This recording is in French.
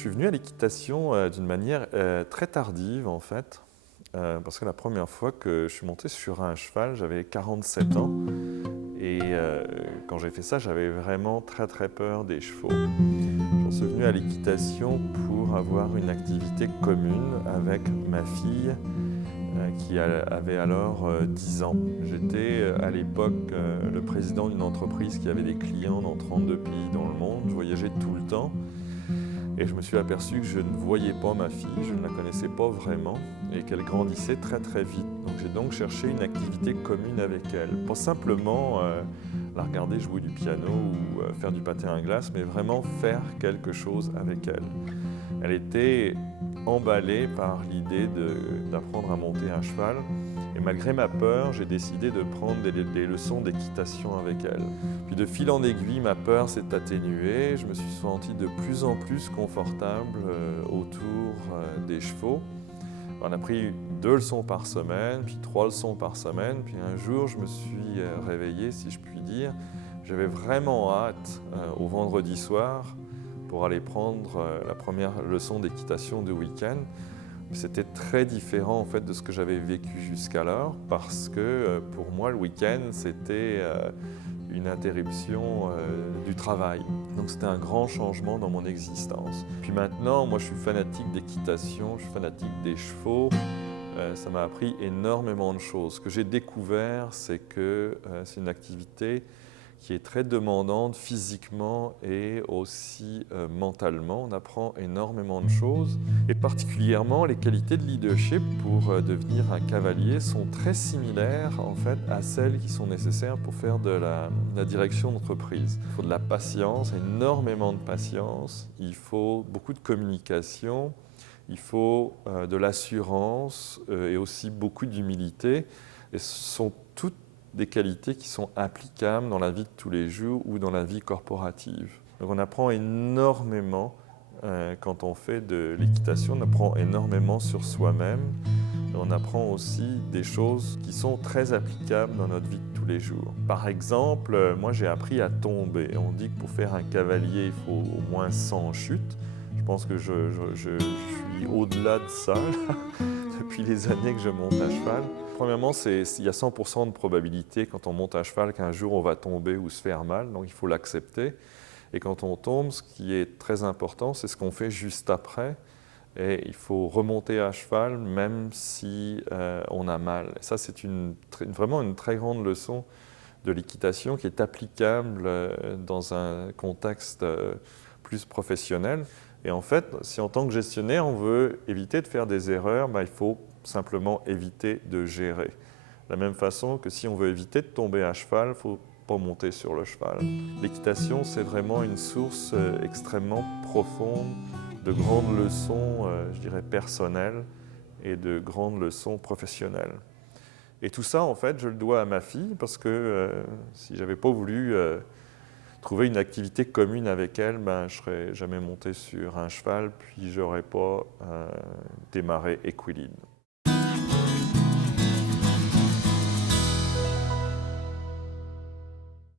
Je suis venu à l'équitation d'une manière très tardive en fait, parce que la première fois que je suis monté sur un cheval, j'avais 47 ans et quand j'ai fait ça, j'avais vraiment très peur des chevaux. J'en suis venu à l'équitation pour avoir une activité commune avec ma fille qui avait alors 10 ans. J'étais à l'époque le président d'une entreprise qui avait des clients dans 32 pays dans le monde. Je voyageais tout le temps. Et je me suis aperçu que je ne voyais pas ma fille, je ne la connaissais pas vraiment et qu'elle grandissait très vite. Donc j'ai donc cherché une activité commune avec elle. Pas simplement la regarder jouer du piano ou faire du patin à glace, mais vraiment faire quelque chose avec elle. Elle était emballée par l'idée d'apprendre à monter un cheval. Et malgré ma peur, j'ai décidé de prendre des leçons d'équitation avec elle. Puis de fil en aiguille, ma peur s'est atténuée. Je me suis senti de plus en plus confortable autour des chevaux. On a pris 2 leçons par semaine, puis 3 leçons par semaine. Puis un jour, je me suis réveillé, si je puis dire. J'avais vraiment hâte au vendredi soir pour aller prendre la première leçon d'équitation du week-end. C'était très différent en fait de ce que j'avais vécu jusqu'alors parce que pour moi le week-end c'était une interruption du travail. Donc c'était un grand changement dans mon existence. Puis maintenant, moi je suis fanatique d'équitation, je suis fanatique des chevaux. Ça m'a appris énormément de choses. Ce que j'ai découvert, c'est que c'est une activité qui est très demandante physiquement et aussi mentalement. On apprend énormément de choses et particulièrement les qualités de leadership pour devenir un cavalier sont très similaires en fait à celles qui sont nécessaires pour faire de la direction d'entreprise. Il faut de la patience, énormément de patience, il faut beaucoup de communication, il faut de l'assurance et aussi beaucoup d'humilité. Et ce sont toutes des qualités qui sont applicables dans la vie de tous les jours ou dans la vie corporative. Donc on apprend énormément quand on fait de l'équitation, on apprend énormément sur soi-même. On apprend aussi des choses qui sont très applicables dans notre vie de tous les jours. Par exemple, moi j'ai appris à tomber. On dit que pour faire un cavalier, il faut au moins 100 chutes. Je pense que je suis au-delà de ça depuis les années que je monte à cheval. Premièrement, il y a 100% de probabilité quand on monte à cheval qu'un jour on va tomber ou se faire mal, donc il faut l'accepter. Et quand on tombe, ce qui est très important, c'est ce qu'on fait juste après. Et il faut remonter à cheval même si on a mal. Et ça, c'est vraiment une très grande leçon de l'équitation qui est applicable dans un contexte plus professionnel. Et en fait, si en tant que gestionnaire, on veut éviter de faire des erreurs, il faut simplement éviter de gérer. De la même façon que si on veut éviter de tomber à cheval, il ne faut pas monter sur le cheval. L'équitation, c'est vraiment une source extrêmement profonde de grandes leçons, je dirais, personnelles et de grandes leçons professionnelles. Et tout ça, en fait, je le dois à ma fille parce que si je n'avais pas voulu trouver une activité commune avec elle, je ne serais jamais monté sur un cheval, puis je n'aurais pas démarré Equilib.